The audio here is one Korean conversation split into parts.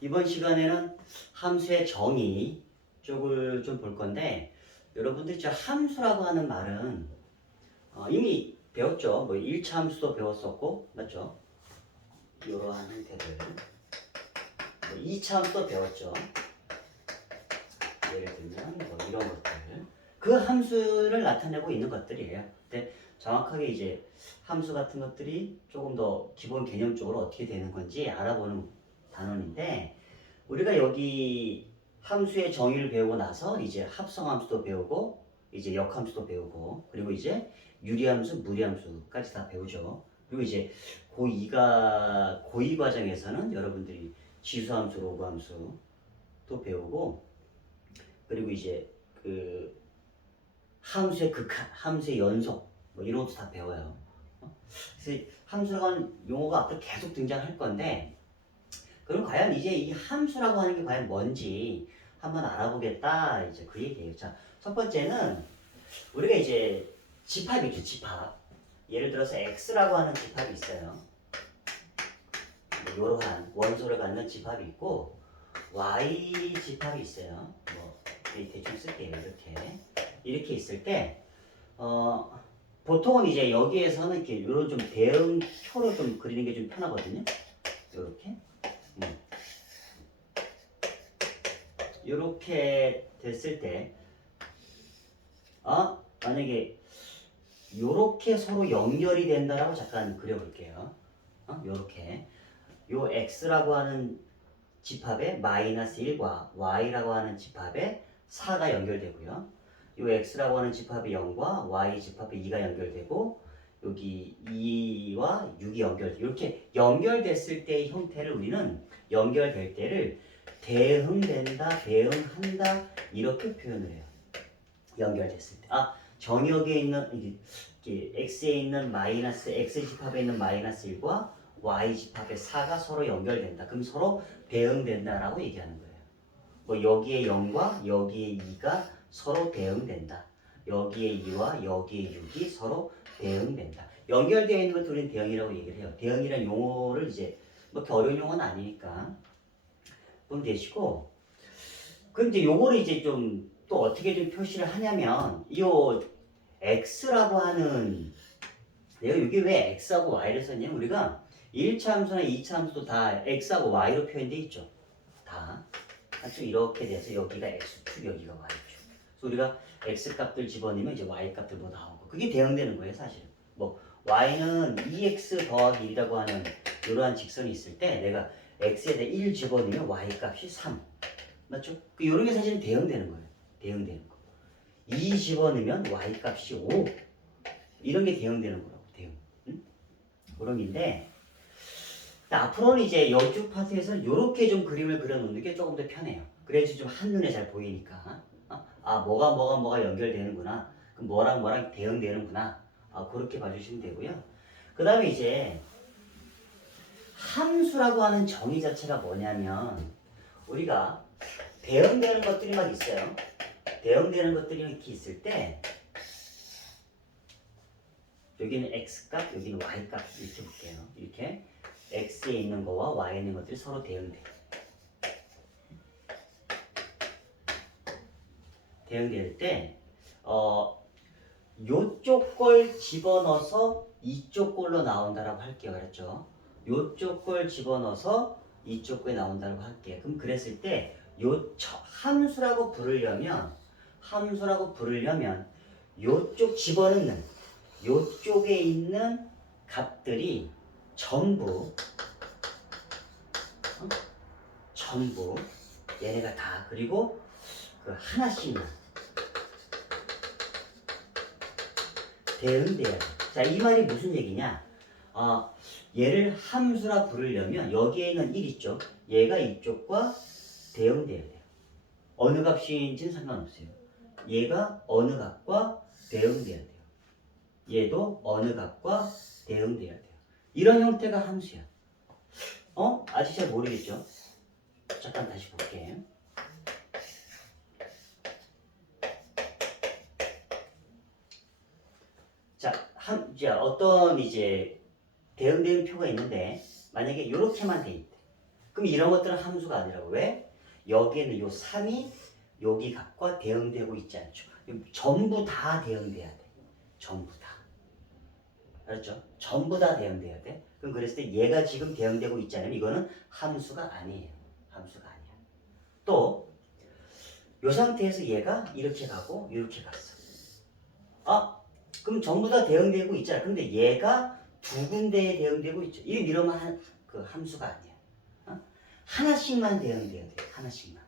이번 시간에는 함수의 정의 쪽을 좀 볼 건데, 여러분들 저 함수라고 하는 말은 이미 배웠죠. 뭐 1차 함수도 배웠었고, 맞죠? 이러한 형태들. 뭐 2차 함수도 배웠죠. 예를 들면 뭐 이런 것들. 그 함수를 나타내고 있는 것들이에요. 근데 정확하게 이제 함수 같은 것들이 조금 더 기본 개념적으로 어떻게 되는 건지 알아보는 단원인데, 우리가 여기 함수의 정의를 배우고 나서 이제 합성함수도 배우고 이제 역함수도 배우고 그리고 이제 유리함수, 무리함수까지 다 배우죠. 그리고 이제 고2 과정에서는 여러분들이 지수함수, 로그함수도 배우고 그리고 이제 그 함수의 극한, 함수의 연속 뭐 이런 것도 다 배워요. 그래서 함수라고 하는 용어가 앞으로 계속 등장할 건데, 그럼 과연 이제 이 함수라고 하는 게 과연 뭔지 한번 알아보겠다. 이제 그 얘기예요. 자, 첫 번째는 우리가 이제 집합이죠, 집합. 예를 들어서 x라고 하는 집합이 있어요. 이러한 원소를 갖는 집합이 있고 y 집합이 있어요. 뭐 대충 쓸게요. 이렇게 있을 때 보통은 이제 여기에서는 이렇게 이런 좀 대응표로 좀 그리는 게 좀 편하거든요. 이렇게. 이렇게 됐을 때, 만약에 이렇게 서로 연결이 된다라고 잠깐 그려볼게요. 이렇게 요 x라고 하는 집합에 마이너스 1과 y라고 하는 집합에 4가 연결되고요. 요 x라고 하는 집합에 0과 y 집합에 2가 연결되고 여기 2와 6이 이렇게 연결됐을 때의 형태를 우리는 연결될 때를 대응된다, 대응한다 이렇게 표현을 해요. 연결됐을 때. 정역에 있는 이게 x에 있는 마이너스 x 집합에 있는 마이너스 1과 y 집합의 4가 서로 연결된다. 그럼 서로 대응된다라고 얘기하는 거예요. 뭐 여기에 0과 여기에 2가 서로 대응된다. 여기에 2와 여기에 6이 서로 대응된다. 연결되어 있는 것을 우리는 대응이라고 얘기를 해요. 대응이라는 용어를 이제 뭐 이렇게 어려운 용어는 아니니까 보면 되시고, 그럼 이제 요거를 이제 좀 또 어떻게 좀 표시를 하냐면 이 x라고 하는, 내가 여기 왜 x하고 y를 썼냐면 우리가 1차 함수나 2차 함수도 다 x하고 y로 표현되어 있죠. 다. 쭉 이렇게 돼서 여기가 x축, 여기가 y축. 그래서 우리가 x 값들 집어넣으면 이제 y 값들 뭐 나오고 그게 대응되는 거예요, 사실은. 뭐 y는 2x 더하기 1이라고 하는 이러한 직선이 있을 때 내가 x에다 1 집어넣으면 y 값이 3. 맞죠? 이런 게 사실은 대응되는 거예요. 대응되는 거. 2 집어넣으면 y 값이 5. 이런 게 대응되는 거라고. 대응. 응? 그런 게인데, 앞으로는 이제 이쪽 파트에서는 이렇게 좀 그림을 그려놓는 게 조금 더 편해요. 그래야지 좀 한눈에 잘 보이니까. 뭐가 연결되는구나. 그럼 뭐랑 대응되는구나. 그렇게 봐주시면 되고요. 그 다음에 이제 함수라고 하는 정의 자체가 뭐냐면 우리가 대응되는 것들이 막 있어요. 대응되는 것들이 이렇게 있을 때 여기는 x값, 여기는 y값 이렇게 볼게요. 이렇게 x에 있는 거와 y에 있는 것들이 서로 대응돼. 대응될 때 요쪽 걸 집어넣어서 이쪽 걸로 나온다라고 할게요. 그랬죠? 요쪽 걸 집어넣어서 이쪽 거에 나온다고 할게요. 그럼 그랬을 때 함수라고 부르려면 요쪽 집어넣는 요쪽에 있는 값들이 전부 얘네가 다, 그리고 그 하나씩만 대응돼야 돼. 자, 이 말이 무슨 얘기냐? 얘를 함수라 부르려면 여기에 있는 1 있죠? 얘가 이쪽과 대응돼야 돼요. 어느 값인지는 상관없어요. 얘가 어느 값과 대응돼야 돼요. 얘도 어느 값과 대응돼야 돼요. 이런 형태가 함수야. 아직 잘 모르겠죠? 잠깐 다시 볼게. 자, 어떤 이제 대응되는 표가 있는데 만약에 이렇게만 돼 있대. 그럼 이런 것들은 함수가 아니라고. 왜? 여기에는 요 3이 여기 값과 대응되고 있지 않죠. 전부 다 대응돼야 돼. 전부 다. 알았죠? 전부 다 대응돼야 돼. 그럼 그랬을 때 얘가 지금 대응되고 있지 않으면 이거는 함수가 아니에요. 함수가 아니야. 또 이 상태에서 얘가 이렇게 가고 이렇게 갔어. 아, 그럼 전부 다 대응되고 있잖아. 근데 얘가 두 군데에 대응되고 있죠. 이러면 그 함수가 아니야. 어? 하나씩만 대응돼야 돼. 하나씩만.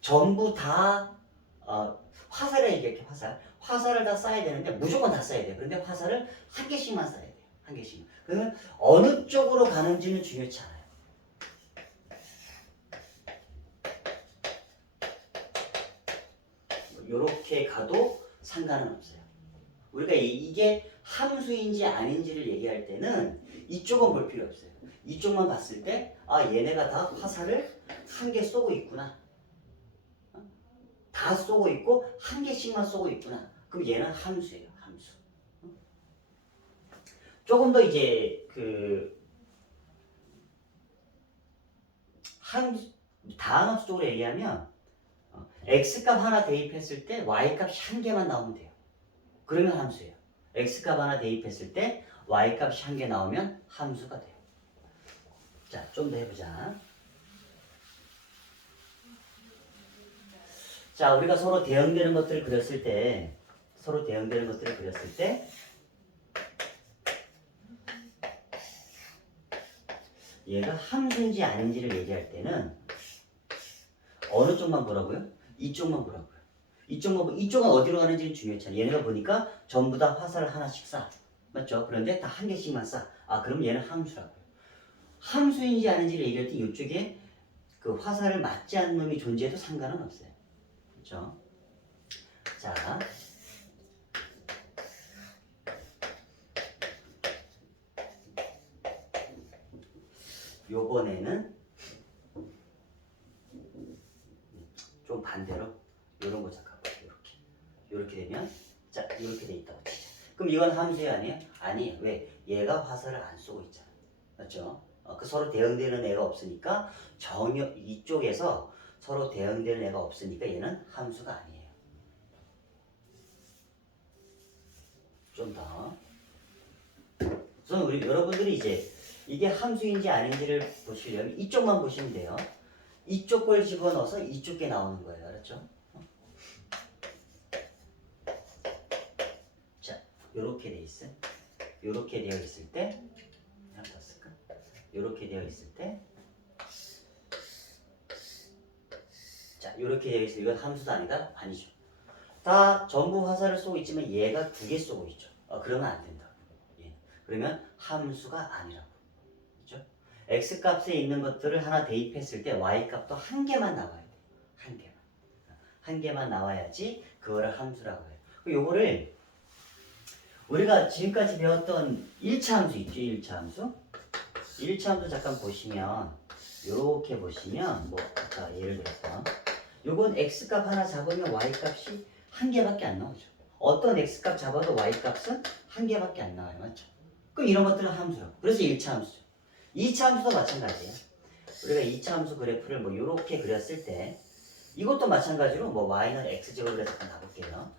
전부 다 화살을 얘기할게. 화살을 다 쏴야 되는데 무조건 다 쏴야 돼. 그런데 화살을 한 개씩만 쏴야 돼요. 한 개씩만. 그러면 어느 쪽으로 가는지는 중요치 않아요. 이렇게 가도 상관은 없어요. 우리가 이게 함수인지 아닌지를 얘기할 때는 이쪽은 볼 필요 없어요. 이쪽만 봤을 때 얘네가 다 화살을 한 개 쏘고 있구나. 다 쏘고 있고 한 개씩만 쏘고 있구나. 그럼 얘는 함수예요. 함수. 조금 더 이제 다항함수 쪽으로 얘기하면 x값 하나 대입했을 때 y값이 한 개만 나오면 돼요. 그러면 함수예요. x값 하나 대입했을 때 y값이 한 개 나오면 함수가 돼요. 자, 좀 더 해보자. 자, 우리가 서로 대응되는 것들을 그렸을 때 얘가 함수인지 아닌지를 얘기할 때는 어느 쪽만 보라고요? 이쪽만 보라고요. 이쪽은 어디로 가는지는 중요했잖아요. 얘네가 보니까 전부 다 화살을 하나씩 쏴. 맞죠? 그런데 다 한 개씩만 쏴. 그럼 얘는 함수라고요. 함수인지 아닌지를 얘기할 때 이쪽에 그 화살을 맞지 않는 놈이 존재해도 상관은 없어요. 그렇죠? 자, 요번에는 좀 반대로 요런 거 잠깐 볼게요. 이렇게 되면 자, 이렇게 돼 있다고 치자. 그럼 이건 함수야 아니에요? 아니에요. 왜? 얘가 화살을 안 쏘고 있잖아. 맞죠? 그 서로 대응되는 애가 없으니까 전혀 이쪽에서 서로 대응되는 애가 없으니까 얘는 함수가 아니에요. 좀 더. 우선 여러분들이 이제 이게 함수인지 아닌지를 보시려면 이쪽만 보시면 돼요. 이쪽 걸 집어넣어서 이쪽 게 나오는 거예요. 알았죠? 자, 요렇게 돼 있어요. 요렇게 되어 있을 때 요렇게 되어 있을 때 자, 요렇게 되어 있어요. 이건 함수도 아니다? 아니죠. 다 전부 화살을 쏘고 있지만 얘가 두 개 쏘고 있죠. 그러면 안 된다. 예. 그러면 함수가 아니라고. 그렇죠? x값에 있는 것들을 하나 대입했을 때 y값도 한 개만 나와야 돼요. 한 개만. 한 개만 나와야지 그거를 함수라고 해요. 요거를 우리가 지금까지 배웠던 1차 함수 있죠? 1차 함수? 1차 함수 잠깐 보시면 요렇게 보시면 자, 예를 들어서 요건 x값 하나 잡으면 y값이 한 개밖에 안 나오죠. 어떤 x값 잡아도 y값은 한 개밖에 안 나와요. 맞죠? 그럼 이런 것들은 함수라고. 그래서 1차 함수죠. 2차 함수도 마찬가지예요. 우리가 2차 함수 그래프를 요렇게 그렸을 때 이것도 마찬가지로 y는 x제곱을 잠깐 가볼게요.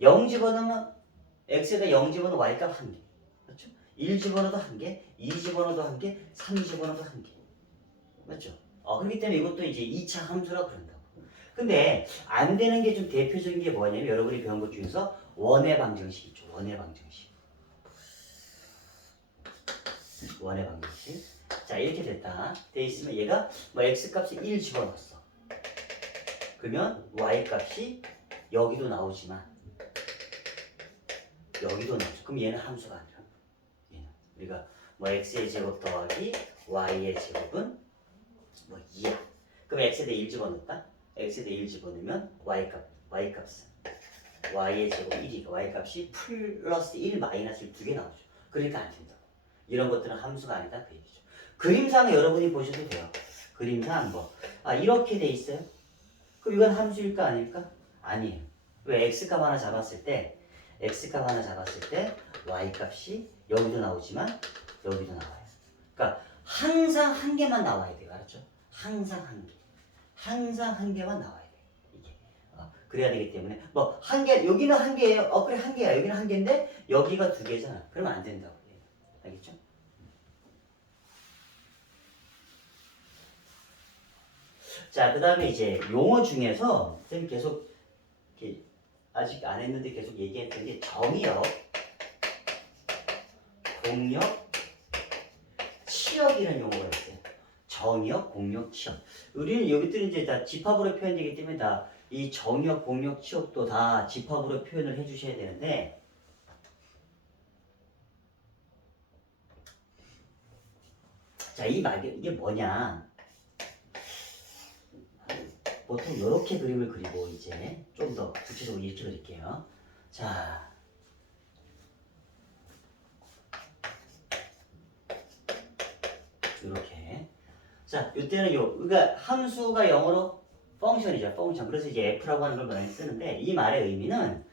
0 집어넣으면 x에다 0 집어넣으면 y값 한 개. 그렇죠? 1 집어넣어도 한 개, 2 집어넣어도 한 개, 3 집어넣어도 한 개. 맞죠? 그렇기 때문에 이것도 이제 2차 함수라고 그런다고. 근데 안 되는 게 좀 대표적인 게 뭐냐면 여러분이 배운 것 중에서 원의 방정식 있죠. 원의 방정식. 자, 이렇게 됐다. 돼 있으면 얘가 x값이 1 집어넣었어. 그러면 y값이 여기도 나오지만 여기도 나오죠. 그럼 얘는 함수가 아니라. 얘는 우리가 x의 제곱 더하기 y의 제곱은 2야. 그럼 x에다 1 집어넣었다. x에다 1 집어넣으면 y값은 y의 제곱 1이니까 y값이 플러스 1 마이너스 1 두 개 나오죠. 그러니까 안 된다고. 이런 것들은 함수가 아니다 그 얘기죠. 그림상 여러분이 보셔도 돼요. 그림상 이렇게 돼 있어요. 그럼 이건 함수일까 아닐까? 아니에요. 왜? x값 하나 잡았을 때 y값이 여기도 나오지만 여기도 나와요. 그러니까 항상 한 개만 나와야 돼요. 알았죠? 항상 한 개. 항상 한 개만 나와야 돼. 이게. 그래야 되기 때문에 뭐 한 개, 여기는 한 개예요. 그래 한 개야. 여기는 한 개인데 여기가 두 개잖아. 그러면 안 된다고. 알겠죠? 자, 그 다음에 이제 용어 중에서 쌤이 계속 이렇게 아직 안 했는데 계속 얘기했던 게 정의역, 공역, 치역이라는 용어가 있어요. 정의역, 공역, 치역. 우리는 여기들은 이제 다 집합으로 표현되기 때문에 다 이 정의역, 공역, 치역도 다 집합으로 표현을 해주셔야 되는데 자, 이 말, 이게 뭐냐. 보통 이렇게 그림을 그리고 이제 좀 더 구체적으로 이렇게 그릴게요. 자, 이렇게. 자, 이때는 그러니까 함수가 영어로 펑션이죠, 펑션. 그래서 이제 f라고 하는 걸 많이 쓰는데 이 말의 의미는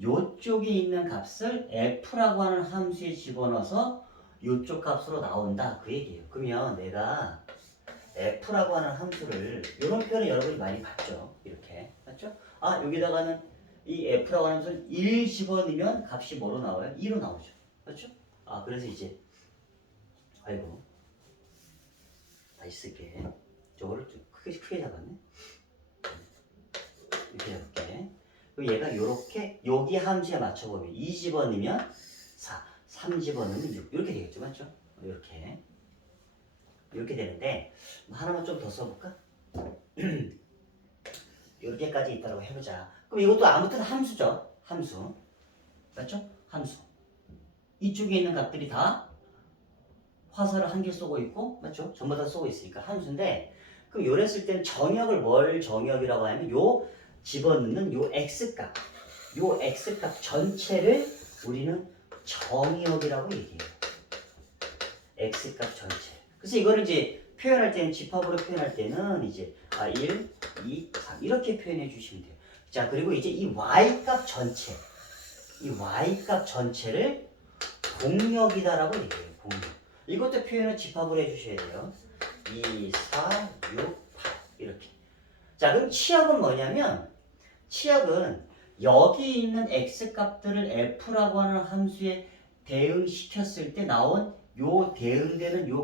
요쪽에 있는 값을 f라고 하는 함수에 집어넣어서 요쪽 값으로 나온다 그 얘기예요. 그러면 내가 f라고 하는 함수를 이런 표현을 여러분이 많이 봤죠. 이렇게 맞죠? 여기다가는 이 f라고 하는 함수를 1 집어넣으면 값이 뭐로 나와요? 2로 나오죠. 맞죠? 그래서 이제 아이고 다시 쓸게. 저거를 좀 크게 잡았네. 이렇게 잡을게. 그리고 얘가 요렇게 여기 함수에 맞춰보면 2 집어넣으면 4, 3 집어넣으면 6 이렇게 되겠죠. 맞죠? 이렇게 되는데 하나만 좀 더 써볼까? 이렇게까지 있다고 해보자. 그럼 이것도 아무튼 함수죠. 함수. 맞죠? 함수. 이쪽에 있는 값들이 다 화살을 한 개 쏘고 있고, 맞죠? 전부 다 쏘고 있으니까 함수인데, 그럼 요래 쓸 때는 정역을 뭘 정역이라고 하면 요 집어넣는 요 x값, 요 x값 전체를 우리는 정역이라고 얘기해요. x값 전체. 그래서 이거를 이제 표현할 때는 집합으로 표현할 때는 이제 1, 2, 3 이렇게 표현해 주시면 돼요. 자, 그리고 이제 이 y값 전체, 이 y값 전체를 공역이다라고 얘기해요. 공역. 이것도 표현을 집합으로 해주셔야 돼요. 2, 4, 6, 8 이렇게. 자, 그럼 치역은 뭐냐면 치역은 여기 있는 x값들을 f라고 하는 함수에 대응시켰을 때 나온 요 대응되는 요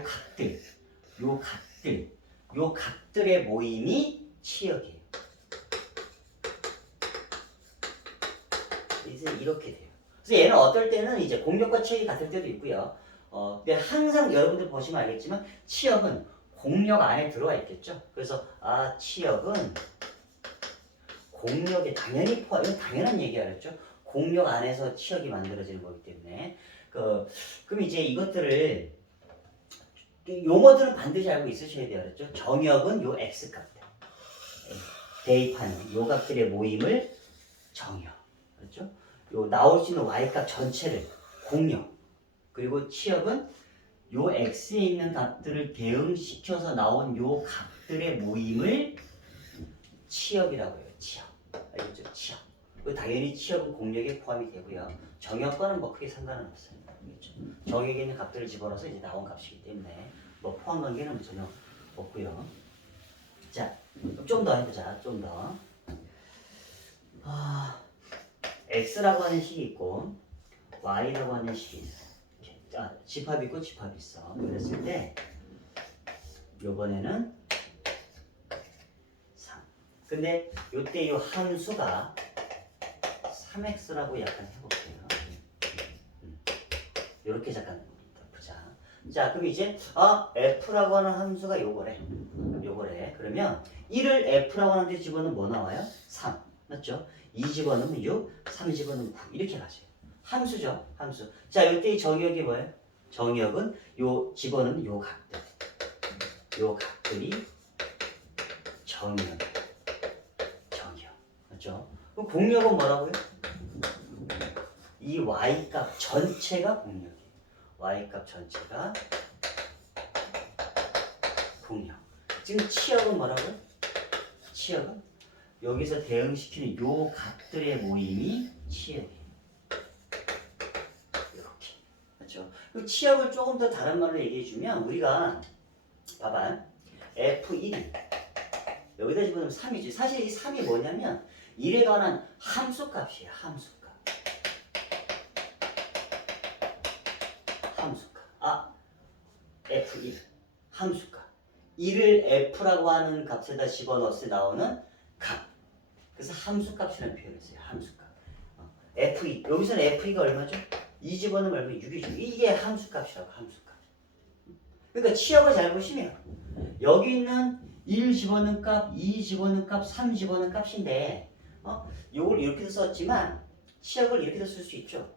각들의 모임이 치역이에요. 이제 이렇게 돼요. 그래서 얘는 어떨 때는 이제 공역과 치역이 같을 때도 있고요. 근데 항상 여러분들 보시면 알겠지만 치역은 공역 안에 들어와 있겠죠. 그래서 치역은 공역에 당연히 포함, 이건 당연한 얘기 알았죠. 공역 안에서 치역이 만들어지는 거기 때문에 그럼 이제 이것들을 용어들은 반드시 알고 있으셔야 돼요. 알았죠? 정역은 요 x값들 대입하는 요 값들의 모임을 정역. 그렇죠? 요 나올 수 있는 y값 전체를 공역. 그리고 치역은 요 x에 있는 값들을 대응시켜서 나온 요 값들의 모임을 치역이라고 해요. 치역. 알겠죠? 치역. 당연히 치역은 공역에 포함이 되고요. 정역과는 뭐 크게 상관은 없어요. 알겠죠? 정역에 있는 값들을 집어넣어서 이제 나온 값이기 때문에 뭐 포함 관계는 전혀 없고요. 자, 좀 더 해보자. 좀 더. x라고 하는 식이 있고 y라고 하는 식이 있어. 집합 있고 집합 있어. 그랬을 때 요번에는 3. 근데 요때 요 함수가 3x라고 약간 해볼게요. 요렇게 잠깐 보자. 자, 그럼 이제 f라고 하는 함수가 요거래. 그러면 1을 f라고 하는 데 집어넣으면 뭐 나와요? 3. 맞죠? 2 집어넣으면 6, 3 집어넣으면 9 이렇게 가죠. 함수죠. 함수. 자, 요때 이 정역이 뭐예요? 정역은 요 집어넣는 요 값들. 요 값들이 정역. 맞죠? 그럼 공역은 뭐라고요? 이 y값 전체가 공역이에요. y값 전체가 공역. 지금 치역은 뭐라고요? 치역은 여기서 대응시키는 요 값들의 모임이 치역이에요. 이렇게. 그렇죠? 그 치역을 조금 더 다른 말로 얘기해 주면 우리가 봐봐. F1 여기다 집어넣으면 3이지. 사실 이 3이 뭐냐면 1에 관한 함수값이에요. 함수값. 함수값. F1 함수값. 1을 F라고 하는 값에다 집어넣었을 때 나오는 값. 그래서 함수값이라는 표현을 써요. 함수값. F2 여기서는 F2가 얼마죠? 2 집어넣으면 얼마? 6이죠. 이게 함수값이라고. 함수값. 그러니까 치역을 잘 보시면 여기 있는 1 집어넣은 값, 2 집어넣은 값, 3 집어넣은 값인데 요걸 이렇게도 썼지만 치역을 이렇게도 쓸 수 있죠.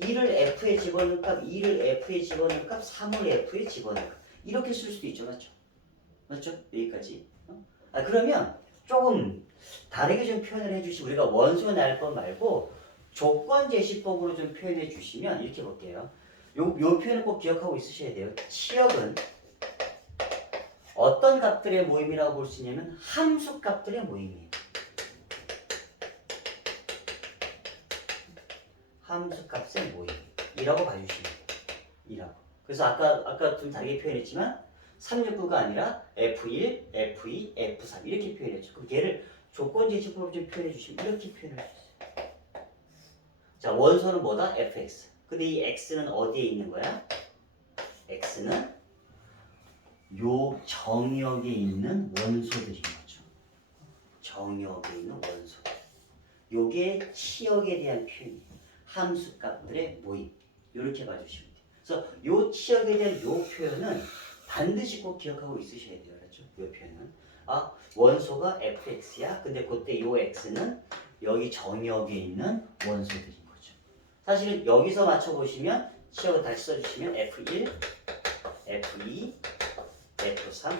1을 F에 집어넣은 값, 2를 F에 집어넣은 값, 3을 F에 집어넣은 값 이렇게 쓸 수도 있죠. 맞죠? 맞죠? 여기까지. 그러면 조금 다르게 좀 표현을 해주시고 우리가 원소 날 것 말고 조건 제시법으로 좀 표현해 주시면 이렇게 볼게요. 요 표현을 꼭 기억하고 있으셔야 돼요. 치역은 어떤 값들의 모임이라고 볼 수 있냐면 함수 값들의 모임이에요. 함수 값의 모임이라고 봐주시면 돼요. 이라고. 그래서 아까 좀 다르게 표현했지만 369가 아니라 F1, F2, F3 이렇게 표현했죠. 그럼 얘를 조건 제시법으로 좀 표현해 주시면 이렇게 표현해 주세요. 자, 원소는 뭐다? fx. 근데 이 x는 어디에 있는 거야? x는 요 정역에 있는 원소들인 거죠. 정역에 있는 원소들. 요게 치역에 대한 표현이에요. 함수값들의 모임. 이렇게 봐주시면 돼요. 그래서 요 치역에 대한 요 표현은 반드시 꼭 기억하고 있으셔야 돼요. 그렇죠? 요 표현은. 원소가 fx야. 근데 그때 요 x는 여기 정역에 있는 원소들인 거죠. 사실은 여기서 맞춰보시면 치역을 다시 써주시면 F1, F2, F3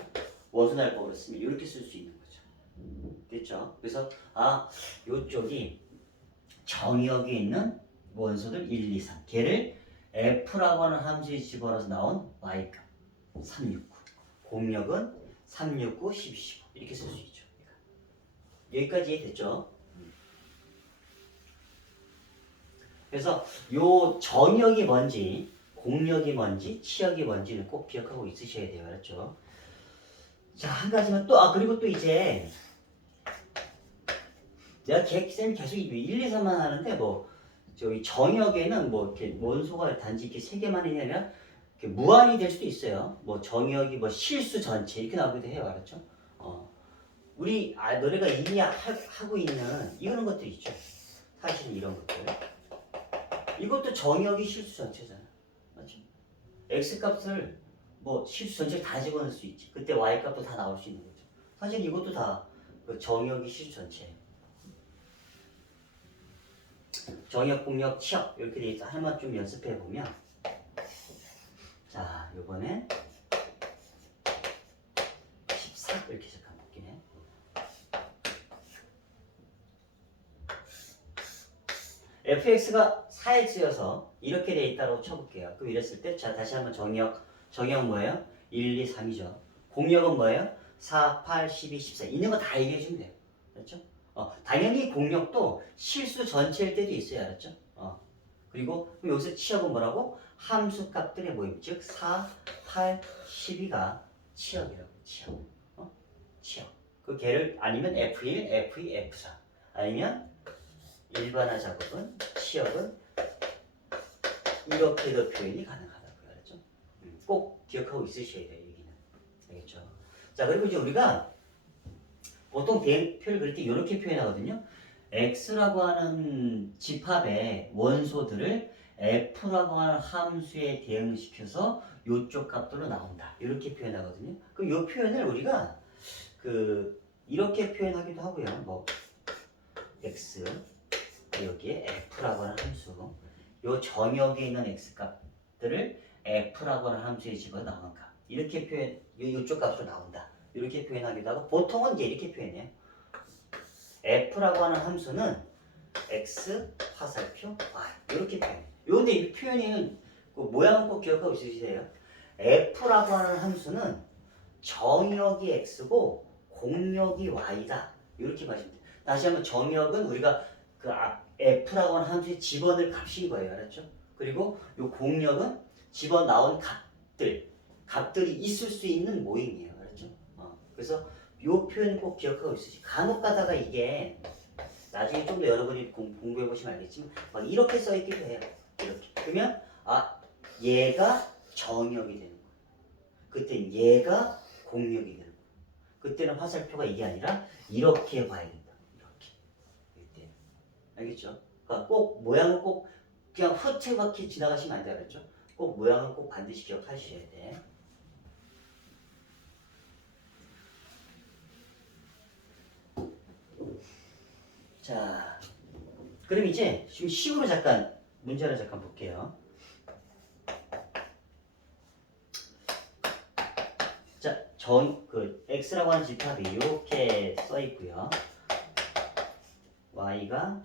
원소날법으로 쓰면 이렇게 쓸 수 있는 거죠. 됐죠? 그래서 요쪽이 정역에 있는 원소들 1, 2, 3 걔를 F라고 하는 함수에 집어넣어서 나온 Y값 369 공역은 369, 12, 15 이렇게 쓸 수 있죠. 여기까지 됐죠? 그래서 요 정역이 뭔지 공역이 뭔지 치역이 뭔지는 꼭 기억하고 있으셔야 돼요. 알았죠? 자, 한 가지만 또 그리고 또 이제 내가 쌤이 계속 1, 2, 3만 하는데 뭐 저기 정역에는 뭐 이렇게 원소가 단지 이렇게 세 개만이 아니라 이렇게 무한이 될 수도 있어요. 뭐 정역이 뭐 실수 전체 이렇게 나오기도 해요. 알았죠? 우리 너네가 이미 하고 있는 이런 것들 있죠. 사실 이런 것들. 이것도 정역이 실수 전체잖아. 맞죠? x 값을 뭐 실수 전체 다 집어넣을 수 있지. 그때 y 값도 다 나올 수 있는 거죠. 사실 이것도 다 그 정역이 실수 전체. 정역, 공역, 치역 이렇게 돼 있어. 하나만 좀 연습해 보면 자, 요번에 14 이렇게 시작한 볼게. fx가 4x여서 이렇게 돼 있다고 쳐볼게요. 그럼 이랬을 때 자, 다시 한번 정역 뭐예요? 1, 2, 3이죠. 공역은 뭐예요? 4, 8, 12, 14 있는 거 다 얘기해 주면 돼요. 그렇죠? 당연히 공역도 실수 전체일 때도 있어요. 알았죠? 그리고 그럼 여기서 치역은 뭐라고? 함수값들의 모임. 즉 4, 8, 12가 치역이라고. 치역. 치역. 그 걔를 아니면 F1, F2, F4 아니면 일반화 작업은 치역은 이렇게도 표현이 가능하다고요. 알았죠? 꼭 기억하고 있으셔야 돼요. 여기는. 알겠죠? 자, 그리고 이제 우리가 보통 대표를 그릴 때 이렇게 표현하거든요. x라고 하는 집합의 원소들을 f라고 하는 함수에 대응시켜서 이쪽 값들로 나온다. 이렇게 표현하거든요. 그럼 이 표현을 우리가 이렇게 표현하기도 하고요. 뭐 x 여기에 f라고 하는 함수, 요 정역에 있는 x 값들을 f라고 하는 함수에 집어 나오는 값. 이렇게 표현, 이쪽 값으로 나온다. 이렇게 표현하기도 하고 보통은 이제 이렇게 표현해요. f라고 하는 함수는 x 화살표 y 이렇게 표현해요. 근데 이 표현이 그 모양은 꼭 기억하고 있으세요. f라고 하는 함수는 정역이 x고 공역이 y다. 이렇게 봐주시면 돼요. 다시 한번 정역은 우리가 f라고 하는 함수에 집어넣을 값인 거예요. 알았죠? 그리고 이 공역은 집어넣은 값들이 있을 수 있는 모임이에요. 알았죠? 그래서 요 표현 꼭 기억하고 있으시. 간혹 가다가 이게 나중에 좀 더 여러분이 공부해 보시면 알겠지만 막 이렇게 써 있기도 해요. 이렇게. 그러면 아 얘가 정역이 되는 거예요. 그때 얘가 공역이 되는 거예요. 그때는 화살표가 이게 아니라 이렇게 봐야 된다. 이렇게. 이때. 알겠죠? 그러니까 꼭 모양은 꼭 그냥 흐트박히 지나가시면 안 돼요. 알았죠? 꼭 모양은 꼭 반드시 기억하셔야 돼. 자, 그럼 이제 지금 식으로 잠깐 문제를 잠깐 볼게요. 자, 그 x라고 하는 집합이 이렇게 써 있고요. y가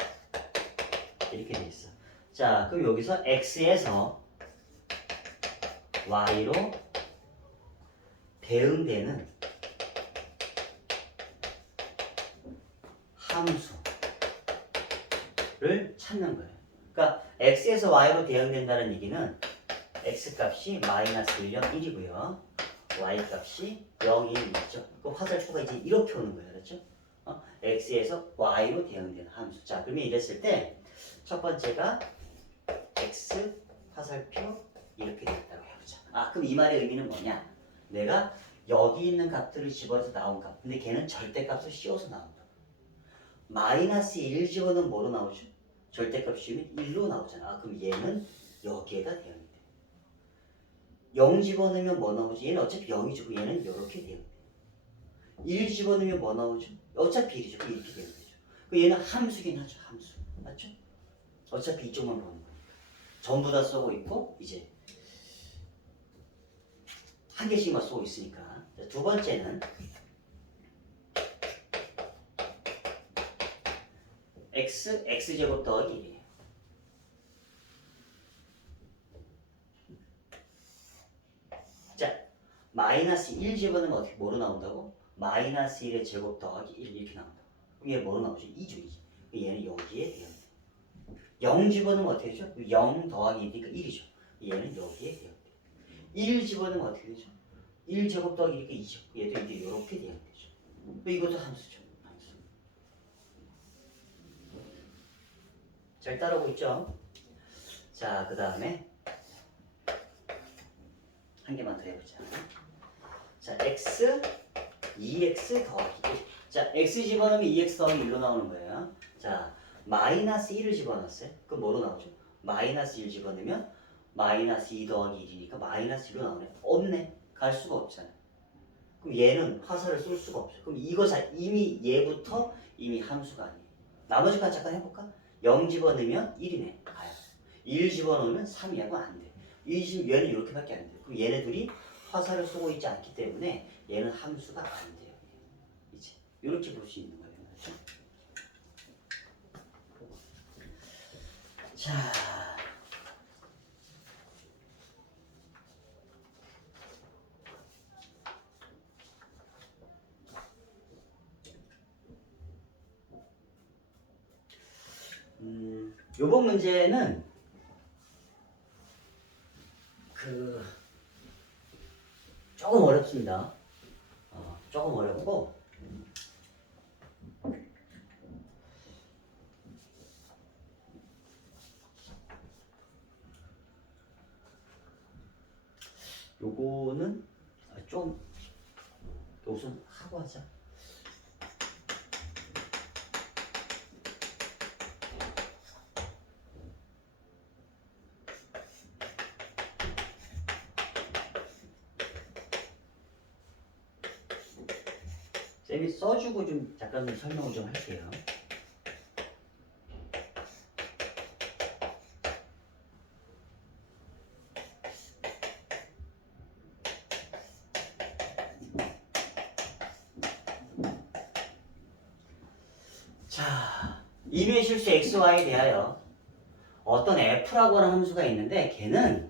이렇게 돼 있어. 자, 그럼 여기서 x에서 y로 대응되는 함수를 찾는 거예요. 그러니까 x에서 y로 대응된다는 얘기는 x 값이 마이너스 1, 0, 1이고요. y 값이 0, 1, 있죠. 그 화살표가 이제 이렇게 오는 거예요. 그렇죠? x에서 y로 대응되는 함수. 자, 그러면 이랬을 때 첫 번째가 x 화살표 이렇게 됐다고 해보자. 아, 그럼 이 말의 의미는 뭐냐? 내가 여기 있는 값들을 집어서 나온 값. 근데 걔는 절대값을 씌워서 나온다. 마이너스 1 집어넣으면 뭐로 나오죠? 절대값 씌우면 1로 나오잖아. 아, 그럼 얘는 여기에다 대응이 돼. 0 집어넣으면 뭐 나오지? 얘는 어차피 0이죠. 얘는 이렇게 대응돼. 1 집어넣으면 뭐 나오죠? 어차피 1이죠. 이렇게 대응되죠. 얘는 함수긴 하죠. 함수. 맞죠? 어차피 이쪽만 보는 거니까. 전부 다 쓰고 있고 이제 한 개씩만 쓰고 있으니까. 자, 두 번째는 x제곱 더하기 1이에요. 자, 마이너스 1 집어넣으면 어떻게 뭐로 나온다고? 마이너스 1의 제곱 더하기 1 이렇게 나온다고. 그럼 얘 뭐로 나오죠? 2죠. 2. 얘는 여기에 대응돼. 0 집어넣으면 어떻게 되죠? 0 더하기 1이니까 1이죠. 얘는 여기에 대응돼. 1 집어넣으면 어떻게 되죠? 1 제곱 더하기 1이니까 2죠. 얘도 이제 이렇게 대응되죠. 이것도 함수죠. 함수. 잘 따라오고 있죠? 자, 그 다음에 한 개만 더 해보자. 자, x 2x 더하기 1. 자, x 집어넣으면 2x 더하기 1로 나오는 거예요. 자, 마이너스 1을 집어넣었어요. 그럼 뭐로 나오죠? 마이너스 1 집어넣으면 마이너스 2 더하기 1이니까 마이너스 1로 나오네. 없네. 갈 수가 없잖아요. 그럼 얘는 화살을 쏠 수가 없어요. 그럼 이거 이미 얘부터 이미 함수가 아니에요. 나머지까지 잠깐 해볼까? 0 집어넣으면 1이네. 가요. 1 집어넣으면 3이야. 그럼 안 돼. 얘는 이렇게밖에 안 돼. 그럼 얘네들이 화살을 쏘고 있지 않기 때문에 얘는 함수가 안 돼요. 이제 이렇게 볼 수 있는 거예요. 그렇죠? 자, 요번 문제는 조금 어렵습니다. 조금 어렵고 요거는 좀 우선 하고 하자. 쌤이 써주고 좀 잠깐 설명을 좀 할게요. 자, 임의 실수 xy에 대하여 어떤 f라고 하는 함수가 있는데 걔는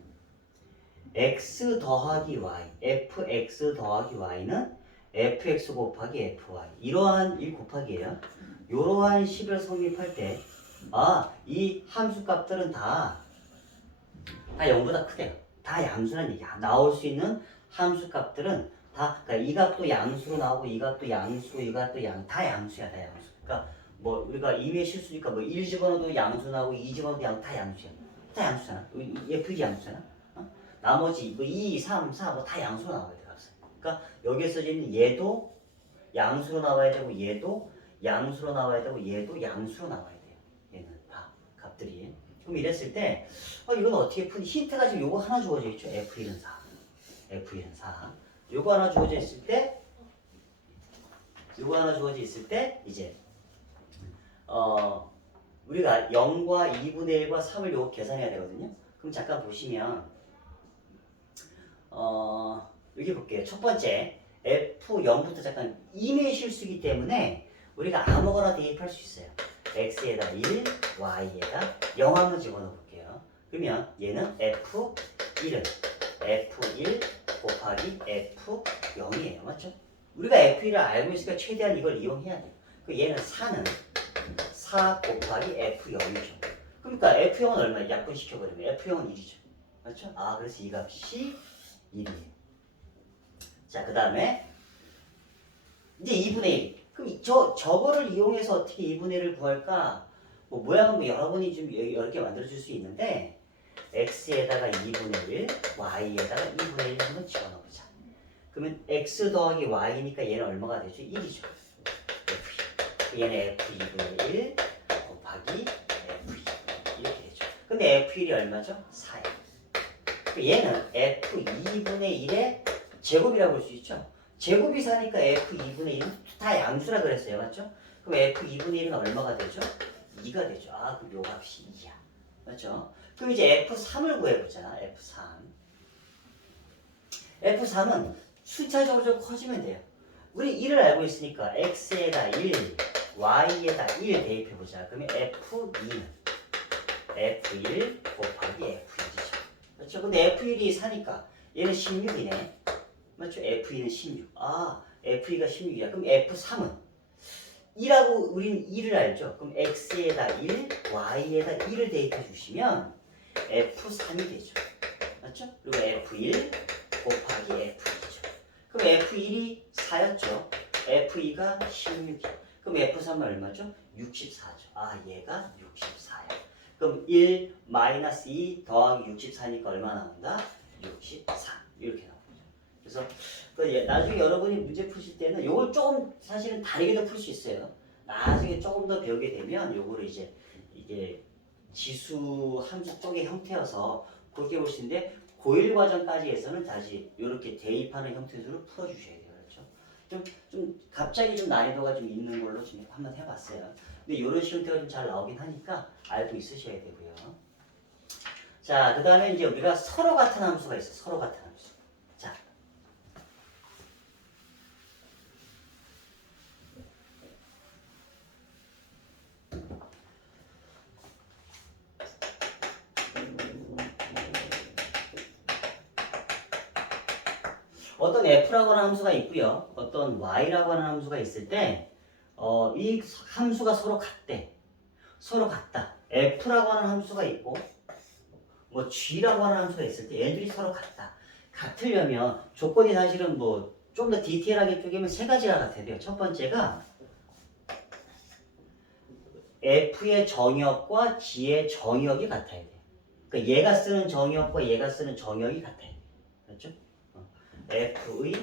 x 더하기 y, fx 더하기 y는 fx 곱하기 fy 이러한 1 곱하기예요. 이러한 식을 성립할 때 이 함수 값들은 다 0보다 크대요. 다 양수란 얘기야. 나올 수 있는 함수 값들은 다 다, 그러니까 이 값도 양수로 나오고 이 값도 양수, 이 값도 다 양수야, 다 양수. 그러니까 뭐 우리가 임의의 실수니까 뭐 1 집어넣어도 양수 나오고 2 집어넣어도 다 양수야. 다 양수잖아. FG 양수잖아. 어? 나머지 뭐 2, 3, 4 뭐 다 양수로 나와야 돼, 값은. 그러니까 여기에 써진 얘도 양수로 나와야 되고 얘도 양수로 나와야 되고 얘도 양수로 나와야 돼요. 얘는 다 값들이. 그럼 이랬을 때 이건 어떻게 푸니? 힌트가 지금 요거 하나 주어져 있죠. F1은 4. F1은 4. 요거 하나 주어져 있을 때 요거 하나 주어져 있을 때 이제 우리가 0과 2분의 1과 3을 요거 계산해야 되거든요. 그럼 잠깐 보시면 여기 볼게요. 첫 번째 F0부터 잠깐 임의 실수이기 때문에 우리가 아무거나 대입할 수 있어요. x에다 1, y에다 0 한번 집어넣어 볼게요. 그러면 얘는 F1은 F1 곱하기 F0이에요. 맞죠? 우리가 F1을 알고 있으니까 최대한 이걸 이용해야 돼요. 얘는 4는 4 곱하기 F0이죠. 그러니까 F0은 얼마야? 약분시켜버리면 F0은 1이죠. 맞죠? 그래서 이 값이 1이에요. 자, 그 다음에 이제 2분의 1. 그럼 저거를 이용해서 어떻게 2분의 1을 구할까? 뭐 모양은 뭐 여러분이 좀 여러 개 만들어줄 수 있는데 x에다가 2분의 1, y에다가 2분의 1 한번 집어넣어보자. 그러면 x 더하기 y니까 얘는 얼마가 되죠? 1이죠. F2. 얘는 F2분의 1 곱하기 F2 이렇게 되죠. 근데 F1이 얼마죠? 4예요. 얘는 F2분의 1의 제곱이라고 볼 수 있죠. 제곱이 4니까 F2분의 1은 다 양수라 그랬어요. 맞죠? 그럼 F2분의 1은 얼마가 되죠? 2가 되죠. 그럼 요 값이 2야. 맞죠? 그럼 이제 F3을 구해보자. F3은 숫자적으로 좀 커지면 돼요. 우리 1을 알고 있으니까 x에다 1, y에다 1 대입해보자. 그러면 F2는 F1 곱하기 F1이죠. 그렇죠? 근데 F1이 4니까 얘는 16이네. 맞죠? F2는 16. F2가 16이야. 그럼 F3은 2라고 우리는 2를 알죠? 그럼 x에다 1, y에다 1을 대입해 주시면 F3이 되죠. 맞죠? 그리고 F1 곱하기 F2죠. 그럼 F1이 4였죠. F2가 16이요. 그럼 F3은 얼마죠? 64죠. 얘가 64야. 그럼 1 마이너스 2 더하기 64니까 얼마 나온다? 64. 이렇게 나옵니다. 그래서 나중에 여러분이 문제 푸실 때는 요걸 조금 사실은 다르게도 풀 수 있어요. 나중에 조금 더 배우게 되면 요거를 이제 이게 지수 함수 쪽의 형태여서 그렇게 보시는데 고1 과정까지 해서는 다시 이렇게 대입하는 형태로 풀어주셔야 돼요. 그렇죠? 좀 갑자기 좀 난이도가 좀 있는 걸로 좀 한번 해봤어요. 근데 이런 형태가 좀 잘 나오긴 하니까 알고 있으셔야 되고요. 자, 그 다음에 이제 우리가 서로 같은 함수가 있어요. 서로 같은 함수. 자, 어떤 f라고 하는 함수가 있고요. 어떤 y라고 하는 함수가 있을 때 이 함수가 서로 같대. 서로 같다. f라고 하는 함수가 있고 뭐 g라고 하는 함수가 있을 때 얘들이 서로 같다. 같으려면 조건이 사실은 뭐 좀 더 디테일하게 쪼개면 세 가지가 같아야 돼요. 첫 번째가 f의 정의역과 g의 정의역이 같아야 돼요. 그러니까 얘가 쓰는 정의역과 얘가 쓰는 정의역이 같아야 돼요. 그렇죠? f의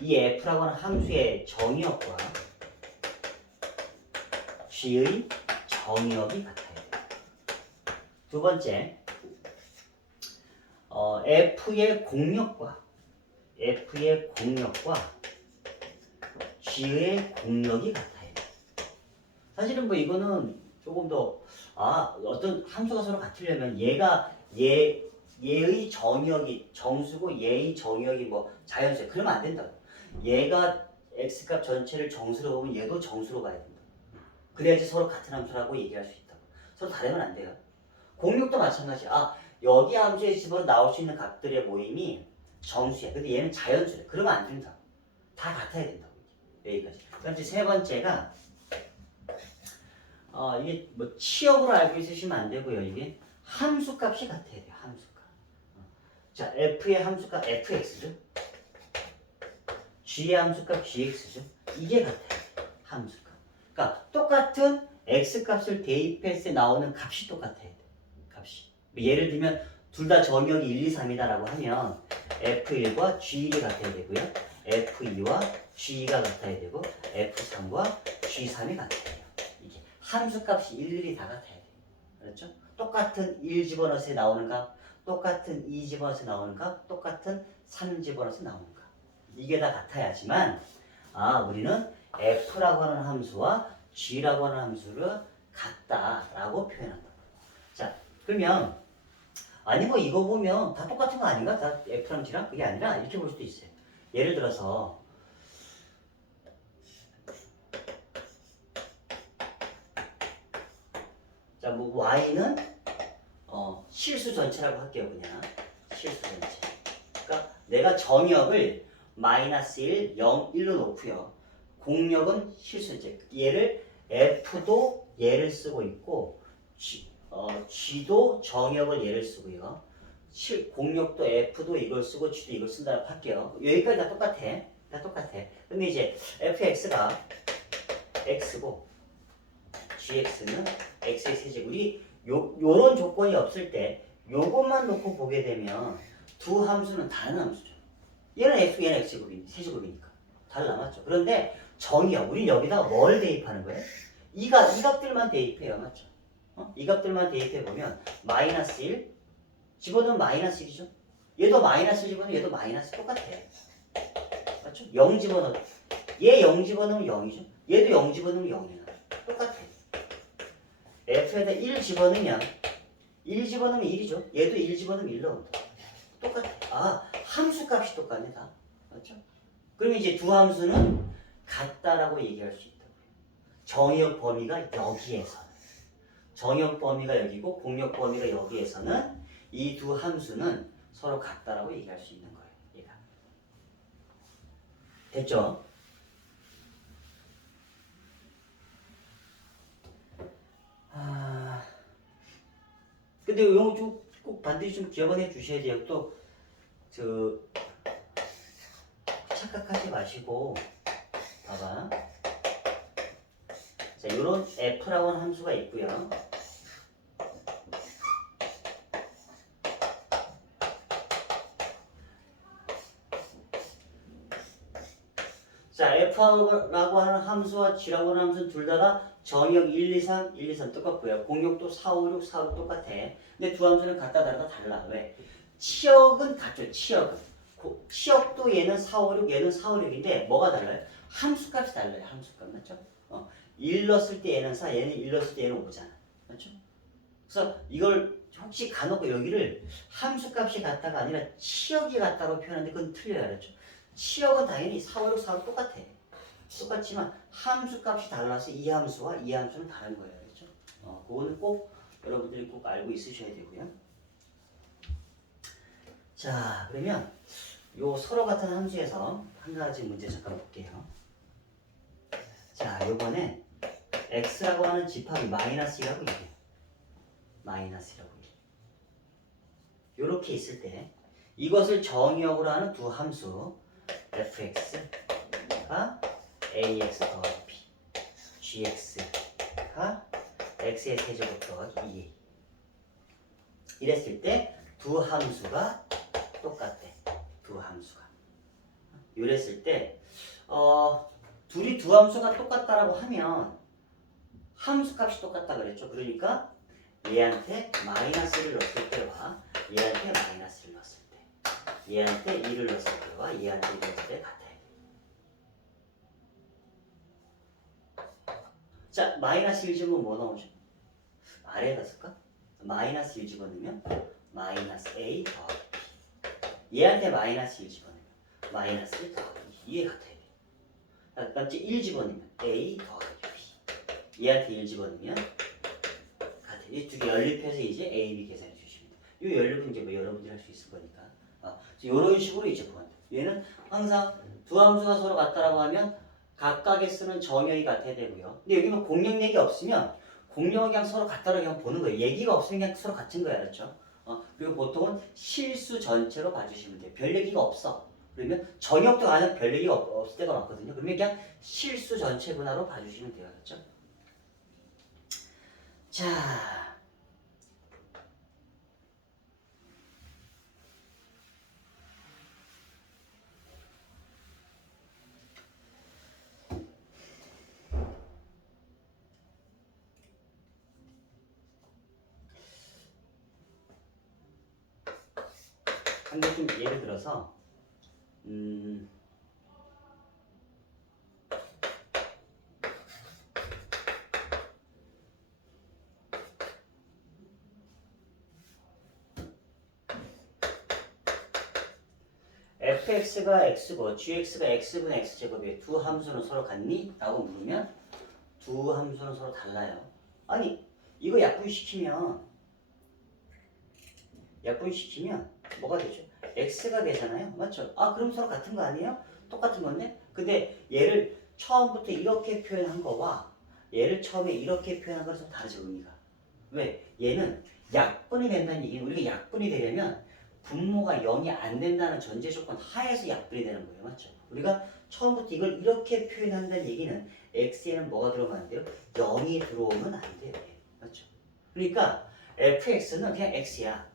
이 f라고 하는 함수의 정의역과 g의 정의역이 같아야 돼요. 두 번째, f의 공역과 g의 공역이 같아야 돼요. 사실은 뭐 이거는 조금 더 어떤 함수가 서로 같으려면 얘의 정의역이 정수고 얘의 정의역이 뭐 자연수야. 그러면 안 된다고. 얘가 x값 전체를 정수로 보면 얘도 정수로 봐야 된다. 그래야지 서로 같은 함수라고 얘기할 수 있다고. 서로 다르면 안 돼요. 공역도 마찬가지야. 여기 함수에 집어서 나올 수 있는 값들의 모임이 정수야. 근데 얘는 자연수래. 그러면 안 된다고. 다 같아야 된다고. 여기까지. 그다음 세 번째가 이게 뭐 치역으로 알고 있으시면 안 되고요. 이게 함수값이 같아야 돼요. 함수값. 자, f의 함수값 fx죠. g의 함수값 gx죠. 이게 같아요. 함수값. 그러니까 똑같은 x 값을 대입했을 때 나오는 값이 똑같아야 돼. 값이. 예를 들면 둘 다 정역이 1, 2, 3이다라고 하면 F1과 G1이 같아야 되고요. F2와 G2가 같아야 되고 F3과 G3이 같아야 돼요. 이게 함수값이 일일이 다 같아야 돼요. 그렇죠? 똑같은 1 집어넣어서 나오는 값, 똑같은 2 집어넣어서 나오는 값, 똑같은 3 집어넣어서 나오는 값. 이게 다 같아야지만 우리는 F라고 하는 함수와 G라고 하는 함수를 같다라고 표현한다. 자, 그러면 아니 뭐 이거 보면 다 똑같은 거 아닌가? 다 F랑 G랑? 그게 아니라 이렇게 볼 수도 있어요. 예를 들어서 자, 뭐 Y는 실수 전체라고 할게요. 그냥 실수 전체. 그러니까 내가 정역을 마이너스 1, 0, 1로 놓고요. 공역은 실수 전체. 얘를 F도 얘를 쓰고 있고 G도 정역을 얘를 쓰고요. 공역도 F도 이걸 쓰고 G도 이걸 쓴다고 할게요. 여기까지 다 똑같아. 다 똑같아. 근데 이제 fx가 x고 gx는 x의 세제곱이 요런 조건이 없을 때 요것만 놓고 보게 되면 두 함수는 다른 함수죠. 얘는 x, 얘는 x제곱이니까 세제곱이니까 달라 맞죠? 그런데 정의야. 우리 여기다 뭘 대입하는 거예요? 이 값들만 대입해요. 맞죠? 이 값들만 대입해 보면 마이너스 1 집어넣으면 마이너스 1이죠. 얘도 마이너스 1 집어넣으면 얘도 마이너스 똑같아. 맞죠? 0 집어넣어. 얘 0 집어넣으면 0이죠. 얘도 0 집어넣으면 0이야. 똑같아. f에다 1 집어넣으면 1 집어넣으면 1이죠. 얘도 1 집어넣으면 1 넣어. 똑같아. 함수 값이 똑같네 다. 맞죠? 그럼 이제 두 함수는 같다라고 얘기할 수 있다고요. 정의역 범위가 여기에서는. 정역 범위가 여기고 공역 범위가 여기에서는 이 두 함수는 서로 같다라고 얘기할 수 있는 거예요. 얘가. 됐죠? 근데 이거 좀 꼭 반드시 좀 기억해 주셔야 돼요. 또 착각하지 마시고 봐봐. 자, 요런 f라고 하는 함수가 있고요. 자, f라고 하는 함수와 g라고 하는 함수는 둘 다 정역 1, 2, 3, 1, 2, 3 똑같고요. 공역도 4, 5, 6, 4, 5 똑같아. 근데 두 함수는 같다 다르다 달라. 왜? 치역은 같죠. 치역은. 치역도 얘는 4, 5, 6, 얘는 4, 5, 6인데 뭐가 달라요? 함수값이 달라요. 함수값 맞죠? 1 넣었을 때 얘는 4, 얘는 1 넣었을 때 얘는 5잖아. 맞죠? 그래서 이걸 혹시 간혹 여기를 함수값이 같다가 아니라 치역이 같다고 표현하는데 그건 틀려요. 알았죠? 치역은 당연히 4, 5, 6, 4, 5 똑같아. 똑같지만 함수값이 달라서 이 함수와 이 함수는 다른 거예요. 그렇죠? 그거는 꼭 여러분들이 꼭 알고 있으셔야 되고요. 자, 그러면 요 서로 같은 함수에서 한 가지 문제 잠깐 볼게요. 자, 요번에 x라고 하는 집합이 마이너스라고 얘기해요. 마이너스라고 얘기해요. 요렇게 있을 때 이것을 정의역으로 하는 두 함수 fx가 ax 더하기 b, gx가 x의 세제곱 더하기 2a 이랬을 때 두 함수가 똑같대. 두 함수가. 이랬을 때 둘이 두 함수가 똑같다라고 하면 함수값이 똑같다 그랬죠. 그러니까 얘한테 마이너스를 넣었을 때와 얘한테 마이너스를 넣었을 때 얘한테 2를 넣었을 때와 얘한테 2를 넣었을 때 같아요. 자, 마이너스 1 집으면 뭐 나오죠? 아래에다 쓸까? 마이너스 1 집어넣으면 마이너스 a 더하기 b. 얘한테 마이너스 1 집어넣으면 마이너스 1 더하기 2. 이게 같아야 돼. 그다음에 1 집어넣으면 a 더하기 b. 얘한테 1 집어넣으면 같아요. 이 두 개 연립해서 이제 a, b 계산해 주시면 돼요. 이 연립은 이제 뭐 여러분들이 할 수 있을 거니까. 이런 식으로 이제 보면 돼요. 얘는 항상 두 함수가 서로 같다라고 하면 각각에 쓰는 정역이 같아야 되고요. 근데 여기는 공역 얘기 없으면 공역이 그냥 서로 같다라고 그냥 보는 거예요. 얘기가 없으면 그냥 서로 같은 거예요. 알았죠? 그리고 보통은 실수 전체로 봐주시면 돼요. 별 얘기가 없어. 그러면 전역도 안에 별 얘기 없을 때가 많거든요. 그러면 그냥 실수 전체 분화로 봐주시면 돼요. 그렇죠? 자, 한 개 좀 예를 들어서 fx가 x고 gx가 x분의 x제곱이에요. 두 함수는 서로 같니? 라고 물으면 두 함수는 서로 달라요. 아니 이거 약분시키면 뭐가 되죠? x가 되잖아요. 맞죠? 아 그럼 서로 같은 거 아니에요? 똑같은 건데? 근데 얘를 처음부터 이렇게 표현한 거와 얘를 처음에 이렇게 표현한 거랑 좀 다르죠, 의미가. 왜? 얘는 약분이 된다는 얘기는 우리가 약분이 되려면 분모가 0이 안 된다는 전제 조건 하에서 약분이 되는 거예요. 맞죠? 우리가 처음부터 이걸 이렇게 표현한다는 얘기는 x에는 뭐가 들어오면 안 돼요? 0이 들어오면 안 돼요. 맞죠? 그러니까 fx는 그냥 x야.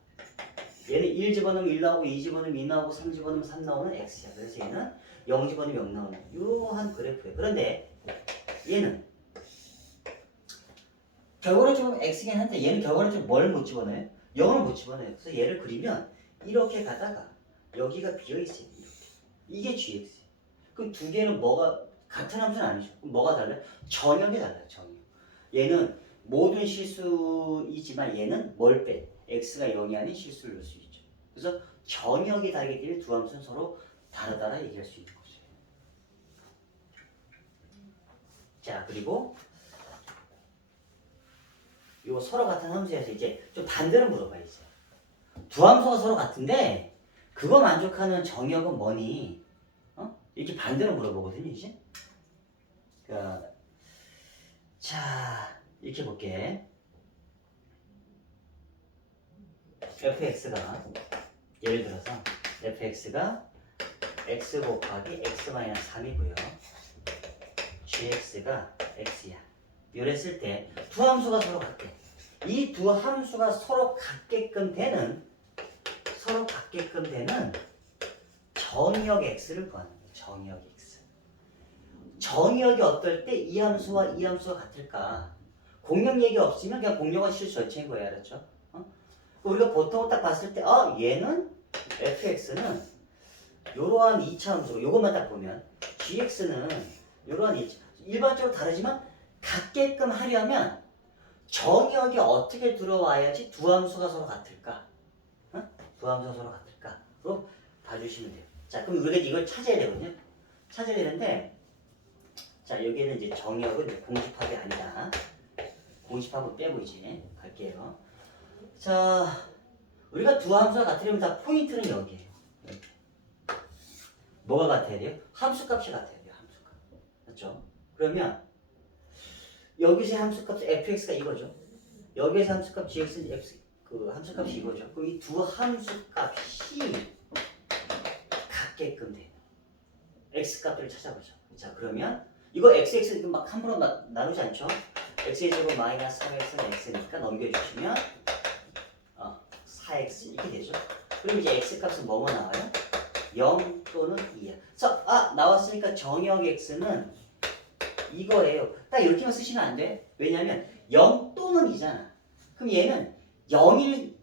얘는 1 집어넣으면 1 나오고 2 집어넣으면 2 나오고 3 집어넣으면 3 나오는 x야. 그래서 얘는 0 집어넣으면 0 나오는 이러한 그래프예요. 그런데 얘는 결과론적으로 x긴 한데 얘는 결과론적으로 뭘 못 집어넣어요? 0을 못 집어넣어요. 그래서 얘를 그리면 이렇게 가다가 여기가 비어있어요. 이게 gx. 그럼 두 개는 뭐가 같은 함수는 아니죠. 그럼 뭐가 달라요? 전역이 달라요. 전역. 얘는 모든 실수이지만 얘는 뭘 빼? x가 0이 아닌 실수를 넣을 수 있죠. 그래서 전역이 다르기 때문에 두 함수는 서로 다르다라 얘기할 수 있는 거죠. 자, 그리고 이거 서로 같은 함수에서 이제 좀 반대로 물어봐야지. 두 함수가 서로 같은데 그거 만족하는 정역은 뭐니? 이렇게 반대로 물어보거든요, 이제. 그러니까 자, 이렇게 볼게. fx가 예를 들어서 fx가 x 곱하기 x-3이고요. gx가 x야. 이랬을 때 두 함수가 서로 같대. 이 두 함수가 서로 같게끔 되는 정역 x를 구하는 거예요. 정역 x. 정역이 어떨 때 이 함수와 이 함수가 같을까? 공역 얘기 없으면 그냥 공역은 실수 전체인 거예요. 알았죠? 우리가 보통 딱 봤을 때 얘는 fx는 이러한 2차 함수로 요것만 딱 보면 gx는 이러한 2차 일반적으로 다르지만 같게끔 하려면 정역이 어떻게 들어와야지 두 함수가 서로 같을까? 두 함수가 서로 같을까? 로 봐주시면 돼요. 자, 그럼 우리가 이걸 찾아야 되거든요. 찾아야 되는데 자, 여기에는 이제 정역은 이제 공집합이 아니다. 공집합은 빼고 이제 갈게요. 자, 우리가 두 함수가 같으려면 다 포인트는 여기에요. 여기. 뭐가 같아야 돼요? 함수값이 같아야 돼요. 함수값. 맞죠? 그러면 여기서 함수값 fx가 이거죠. 여기에서 함수값 gx는 x 그 함수값이 이거죠. 그럼 이 두 함수값이 같게끔 돼요. x값들을 찾아보죠. 자, 그러면 이거 xx 막 함부로 나누지 않죠? x의 제곱 마이너스 3x는 x니까 넘겨주시면 4x 이렇게 되죠. 그럼 이제 x값은 뭐뭐 나와요? 0 또는 2야. 그래서 나왔으니까 정역 x는 이거예요. 딱 이렇게만 쓰시면 안 돼. 왜냐면 0 또는 2잖아. 그럼 얘는 0이기만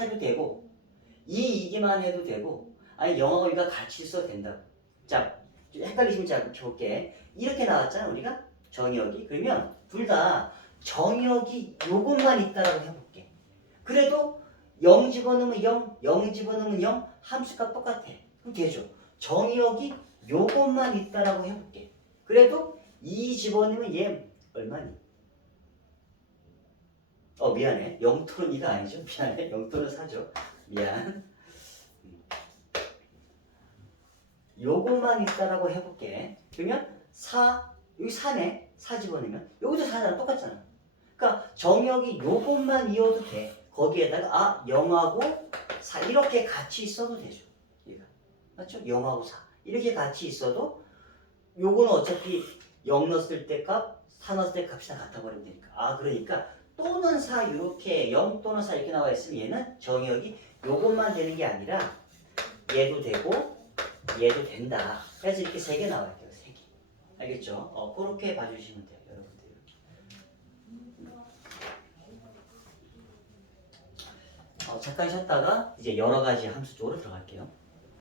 해도 되고 2이기만 해도 되고 아니 0하고 2가 같이 있어도 된다고. 자, 헷갈리시면 제가 볼게. 이렇게 나왔잖아 우리가 정역이. 그러면 둘 다 정역이 요것만 있다라고 해볼게. 그래도 0 집어넣으면 0, 0 집어넣으면 0 함수값 똑같아. 그럼 되죠. 정역이 요것만 있다라고 해볼게. 그래도 2 집어넣으면 얘 얼마니? 미안해. 0 또는 2가 아니죠. 미안해. 0 또는 4죠. 미안. 요것만 있다라고 해볼게. 그러면 4, 여기 4네. 4 집어넣으면 여기도 4잖아. 똑같잖아. 그러니까 정역이 요것만 이어도 돼. 거기에다가 0하고 4 이렇게 같이 있어도 되죠. 얘가. 맞죠? 0하고 4 이렇게 같이 있어도 요거는 어차피 0 넣었을 때 값, 4 넣었을 때 값이 다 같아버리면 되니까. 아 그러니까 또는 4 이렇게 0 또는 4 이렇게 나와 있으면 얘는 정의역이 요것만 되는 게 아니라 얘도 되고 얘도 된다. 그래서 이렇게 3개 나와야 돼요. 3개. 알겠죠? 그렇게 봐주시면 돼요. 여러분들. 잠깐 쉬었다가 이제 여러 가지 함수 쪽으로 들어갈게요.